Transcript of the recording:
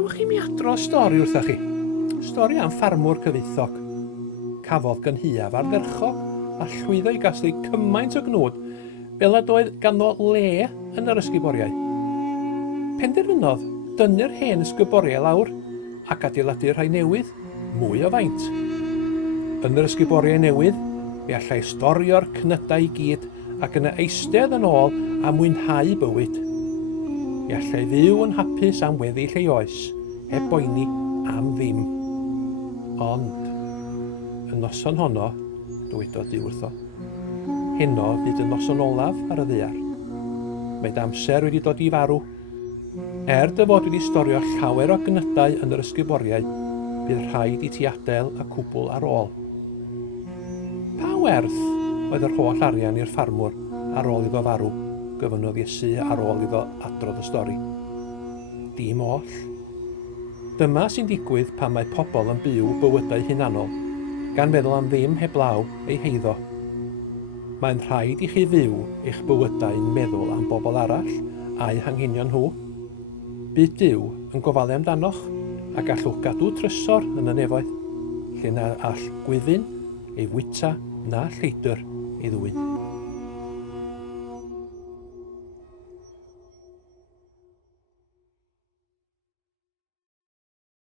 Gadewch i mi adro stori wrthach chi. Stori am ffarmwr cyfoethog. Cafodd gynhuaf ardderchog a llwyddo i gasglu cymaint o gnwd fel nad oedd ganddo le yn yr ysguboriau. Penderfynodd dynnu'r hen ysguboriau lawr ac adeiladu rhai newydd mwy o faint. Yn yr ysguboriau newydd, fe allai storio'r cnydau i gyd ac yna eistedd yn ôl a mwynhau bywyd. Fe allai fyw yn hapus am weddill ei oes, heb boeni am ddim. Ond, y noson honno, dywedodd Duw wrtho, heno fydd y noson olaf ar y ddaear. Mae amser wedi dod i farw. Dy fod wedi storio llawer o gnydau yn yr ysguboriau, bydd rhaid i ti adael y cwbl ar ôl. Pa werth oedd yr holl arian i'r ffarmwr ar ôl iddo farw, gyfynnodd Iesu ar ôl iddo adrodd y stori? Dim oll. Dyma sy'n digwydd pan mae pobl yn byw bywydau hunanol, gan feddwl am ddim heblaw ei heiddo. Mae'n rhaid i chi fyw eich bywydau'n meddwl am bobl arall a'u hanghenion nhw. Bydd Duw yn gofalu amdanoch a gallwch gadw trysor yn y nefoedd, lle na all gwyddyn, ei wyta na lleidr ei ddwyn.